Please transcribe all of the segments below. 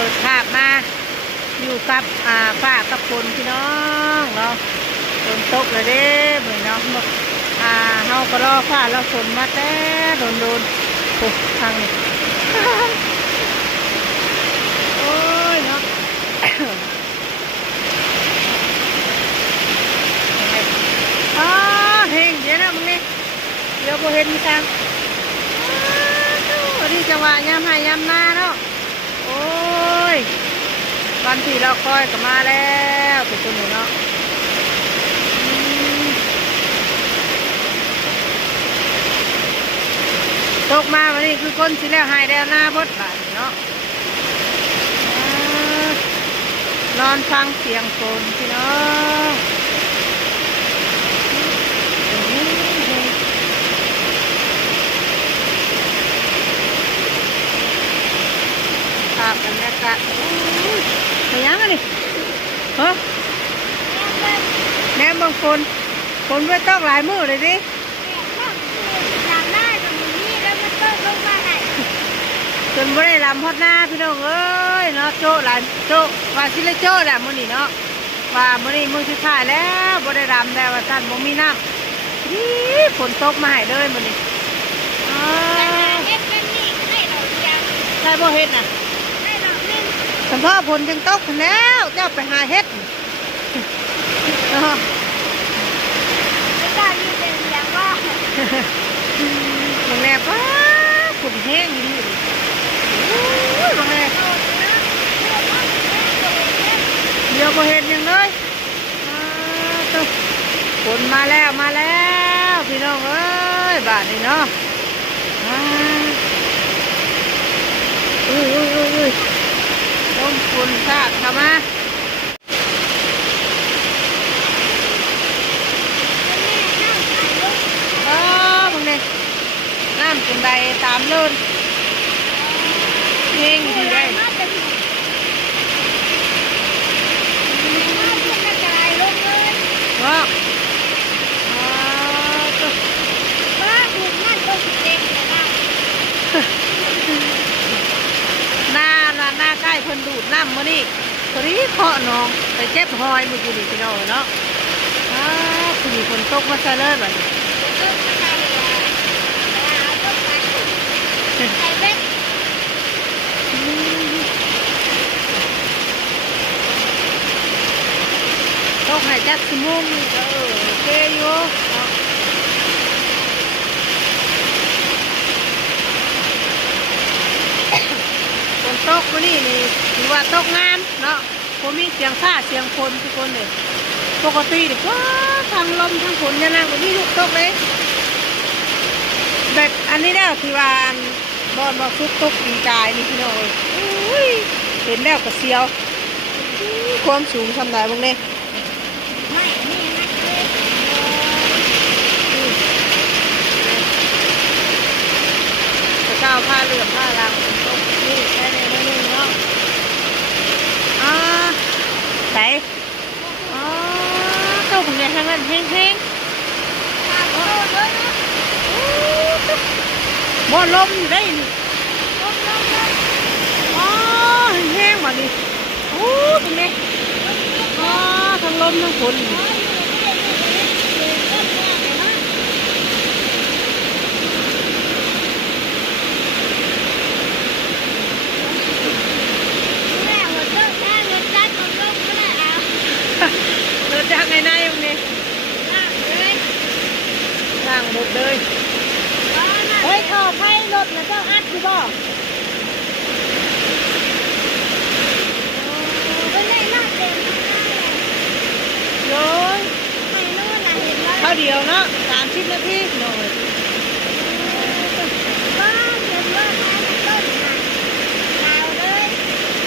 ปิดภาพมาอยู่กับฝ้ากับฝนพี่น้องเนาะฝนตกเลยเด้เหมือนเนาะเฮาก็รอฝ้าเราฝนมาแต่โดนโอ้ทางนี้โอ้ยเนาะอ๋อเฮงเดี๋ยวนะมึงนี่เดี๋ยวพอเห็นมีทางวันนี้จังหวะยามหายยามนาเนาะโอ้ยวันที่เราคอยก็มาแล้วเป็นตัวหนึ่งเนาะตกมาวันนี้คือคนสิแล้วหายแล้วหน้าบดบาดเนาะนอนฟังเสียงฝนพี่น้องภาพบรรยากาศไปยังไงนี่ฮะแม่บางคนไม่ต้องหลายมือเลยดิจนไม่ได้ลำฮอดหน้าพี่น้องเอ้ยเนาะโจ้หลานโจ้ว่าสิเลยโจ้แหละมื้อนี้เนาะว่ามื้อนี้มื้อสุดท้ายแล้วบ่ได้ลำแล้วว่าท่านบ่มีน้ำนี่ฝนตกมาให้เลยมื้อนี้ใช่บ่เฮ็ดน่ะสำพ่อฝนจึงตกแล้วเจ้าไปหาเฮ็ดเนาะมึงแน่ป้าฝนแห้งอยู่นี่บางแน่เดี๋ยวก็เห็นยังเลยฝนมาแล้วพี่น้องเอ้ยบาทนี่เนาะต้มฝนสาดเข้ามาบางแน่น้ำจนใดตามเลื่อนเฮงดีได้ว้าวหน้าใกล้คนดูดน้ำมานี่คนนี้เคาะน้องไปเจ็บหอยมือกูดีพี่น้องเนาะคือมีคนตกมาซะเลยแบบนี้ตกหายจักสมุนก็โอเคอยู่ฝนตกวันนี้นี่ถือว่าตกงามเนาะผมมีเสียงฟ้าเสียงฝนทุกคนเลยปกติดิว่าทางลมทางฝนเนี่ยนะวันนี้ลูกตกเลยแบบอันนี้แล้วที่ว่าบอลมาฟุกตกดีใจนี่พี่น้องเห็นแล้วก็เสียวความสูงทำได้บ้างเนี่ยก้าวผ้าเหลืองผ้าลังตรงนี้ใช่ในนี่เนาะใส่เต้าผมเนี่ยทางนั้นแห้งบ่ลมอยู่ได้นี่แห้งๆมาดิตรงนี้ทางลมทางฝนเราจะไงนายตรงนี้ล่างหมดเลยเฮ้ยขอไฟรถแล้วก็อัดอยู่บ่เลยเท่าเดียวเนาะ30 นาทีหน่อย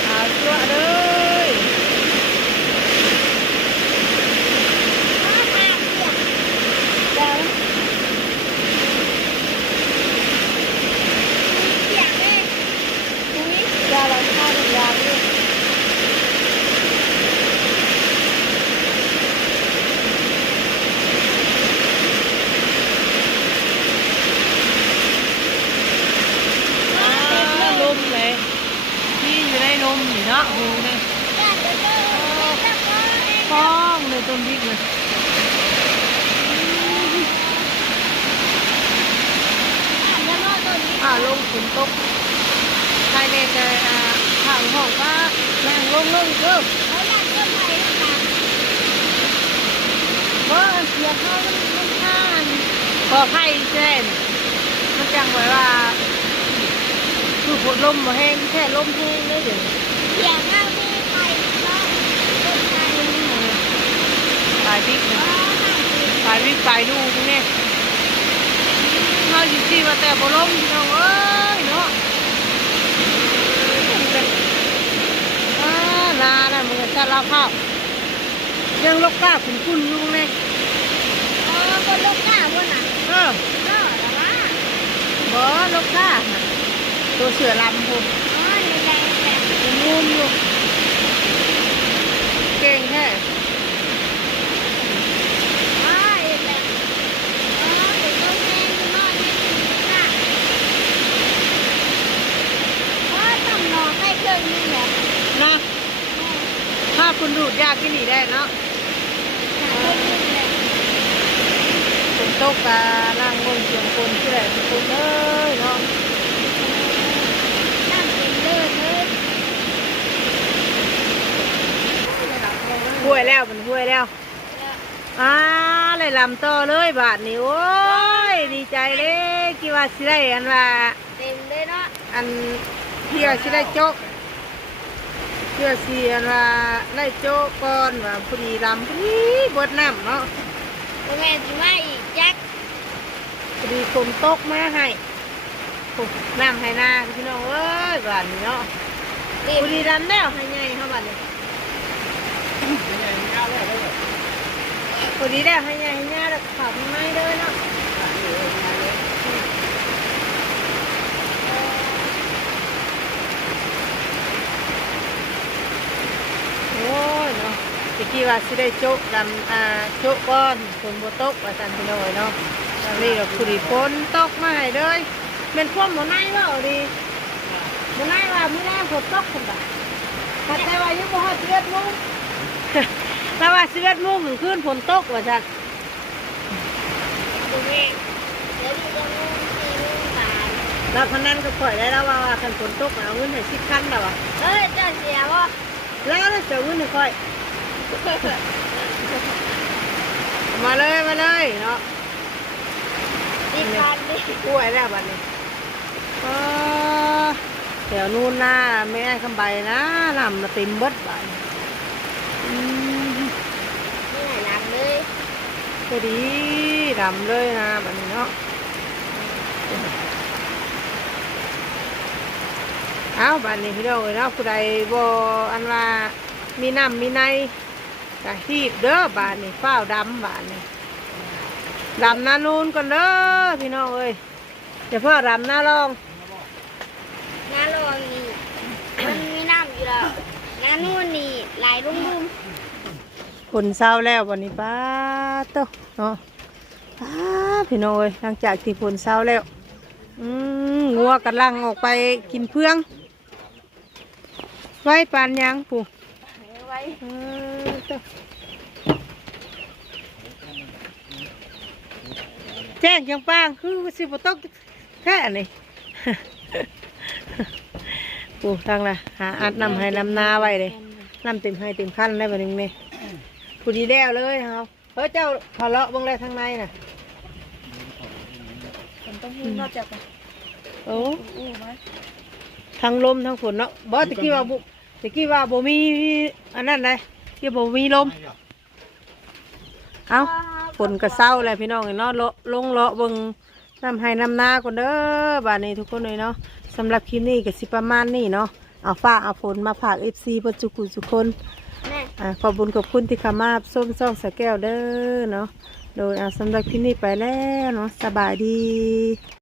เอาชั่วเลย มนี่เนาะหูเนี่ยฟ้องเลยต้นพริกเลยลงฝนตกใครเนี่ยจะทางห้องก็นั่งลงเยอะเพราะเสียเขามันข้านพอไข่เช่นมันจังไว้ว่าคือฝนลมมาแห้งแค่ลมแห้งเลยเดี๋ยวเสียข้าวมีไข่ก็ต้นไข่ปลายพริกเนี่ยปลายพริกปลายดูพวกนี้เขาอยู่ที่ว่าแต่บ่ลมน้องเอ้ยเนาะนาน่ะมันจะลาข้าวยังลูกก้าขุ่นอยู่เลยคนลูกก้าพวกน่ะก็ละว่าบ่ลูกก้าตัวเสือลำพวกงุ่มอยู่เก่งแท้นะถ้าคุณดูดยากที่นี่ได้เนาะฝนตกนั่งบนเสียงคนที่ไหนทุกคนเลยเนาะนั่งเป็นเลิศเลยห้วยแล้วมันห้วยแล้วเลยลำต่อเลยบาทนี่โอ้ยดีใจเลยกี่ว่าสิได้อันว่าเต็มเลยเนาะอันเที่ยวสิได้โจ๊กเพื่อเสียว่าได้โจ๊กก่อนว่าพอดีลำพอดีบดน้ำเนาะแม่จะมาอีกจักพอดีฝนตกมาให้น้ำให้นาพี่น้องเอ้ยบ้านนี้เนาะพอดีลำแล้วให้ไงเขาบ้านนี้พอดีแล้วให้ไงให้ไงแล้วขับไม่เลยเนาะโอ้ยเนาะตะกี้ว่าสิได้โจ๊กดำโจ๊กก้อนฝนบ่ตกว่าซั่นพี่น้อยเนาะตอนนี้ก็คือฝนตกมาให้เลยเป็นความบ่นายว่าเอาดีบ่นายว่ามื้อแรกฝนตกพุ่นบ่ถ้าแต่ว่ายังบ่ฮอด11 โมงถ้าว่า11 โมงถึงคืนฝนตกว่าซั่นตรงนี้เดี๋ยวนี้จะโมง4 โมงบาทแล้วพนันก็ปล่อยได้แล้วว่าคันฝนตกเอาเงินให้10 คันแล้วว่ะเอ้ยเจ้าเสียบ่แล้วเสียเงินให้ค่อยมาเลยเนาะดีคันดิป่วยแล้วบัดนี้แถวนู้นหน้าแม่คำใบนะลำมาเต็มบดบัดนี่ไหนลำเลยพอดีลำเลยนะบัดนี้เนาะเอาบัดนี้พี่น้องเนาะผู้ใดบ่อันว่ามีน้ำมีในกะฮีบเด้อบานนี่เฝ้าดำบานนี่ดำหน้านูนก่อนเด้อพี่น้องเอ้ยเดี๋ยวพ่อดำหน้าลองนี่มันมีน้ำอยู่แล้วหน้านูนนี่ไหลรุ่มฝนเศร้าแล้ววันนี้ป้าโตเนาะป้าพี่น้องเอ้ยหลังจากที่ฝนเศร้าแล้วงัวกำลังออกไปกินเพื่องไว้ปานยังปู่แจ้งจังป้างคือสิบตกแค่นี้ปู่ทางละหาอัดนำให้นำนาไว้เลยนำเต็มให้เต็มขั้นได้แบบนี้ผู้ดีแล้วเลยครับเจ้าทะเลาะบ้างเลยทางในน่ะมันต้องหิ้งนอกจากโอ้ทางลมทางฝนเนาะบอสตะกี้ว่าบ่มีอันนั้นเลยที่บ่มีลมเอาฝนก็เศร้าเลยพี่น้องเนาะลงเลาะเบิ่งน้ำให้น้ำนาก่อนเด้อบ้านนี้ทุกคนเลยเนาะสำหรับคลิปนี้ก็สิประมาณนี้เนาะเอาฟ้าเอาฝนมาฝาก FC ปัจจุบันทุกคนขอบคุณที่เข้ามาส้มซ่องสะแก้วเด้อเนาะโดยสำหรับคลิปนี้ไปแล้วเนาะสบายดี